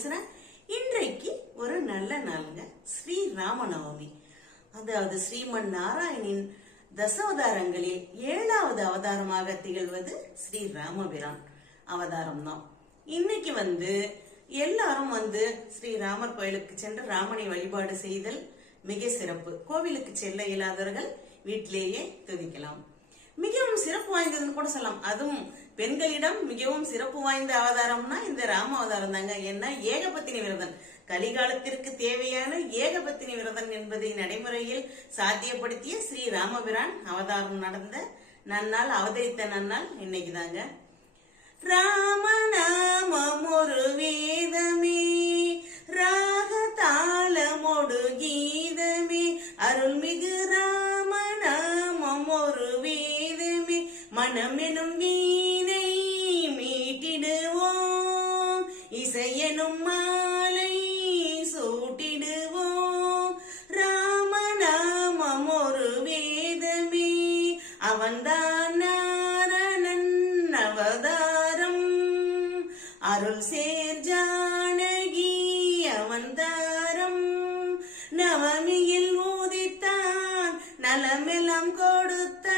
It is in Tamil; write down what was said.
பேசுறேன். இன்றைக்கு ஒரு நல்ல நாளுங்க, ஸ்ரீ ராமநவமி. அதாவது ஸ்ரீமன் நாராயணின் தசாவதாரங்களில் 7வது அவதாரமாக திகழ்வது ஸ்ரீ ராமபிரான் அவதாரம் தான். இன்னைக்கு எல்லாரும் ஸ்ரீராமர் கோயிலுக்கு சென்று ராமனை வழிபாடு செய்தல் மிக சிறப்பு. கோவிலுக்கு செல்ல இயலாதவர்கள் வீட்டிலேயே துதிக்கலாம். மிகவும் சிறப்பு வாய்ந்ததுன்னு கூட சொல்லலாம். அதுவும் பெண்களிடம் மிகவும் சிறப்பு வாய்ந்த அவதாரம்னா இந்த ராம அவதாரம் தாங்க. ஏன்னா ஏகபத்தினி விரதன், கலிகாலத்திற்கு தேவையான ஏகபத்தினி விரதன் என்பதை நடைமுறையில் சாத்தியப்படுத்திய ஸ்ரீ ராமபிரான் அவதாரம் நடந்த நன்னாள், அவதரித்த நன்னாள் இன்னைக்கு தாங்க. ராமநாமம் ஒரு வேதமே, ராக தாளமோடு கீதமே, அருள்மிகு ராமநாமம் ஒரு வேதமே, மனமெனும் வீணை மீட்டிடுவோம், இசையெனும் மாலை சூட்டிடுவோம். ராமநாமம் ஒரு வேதமே, அவன்தான் நாரணன் அவதாரம், அருள் சேர் ஜானகி அவந்தாரம், நவமியில் ஊதித்தான் நலமெல்லாம் கொடுத்தான்,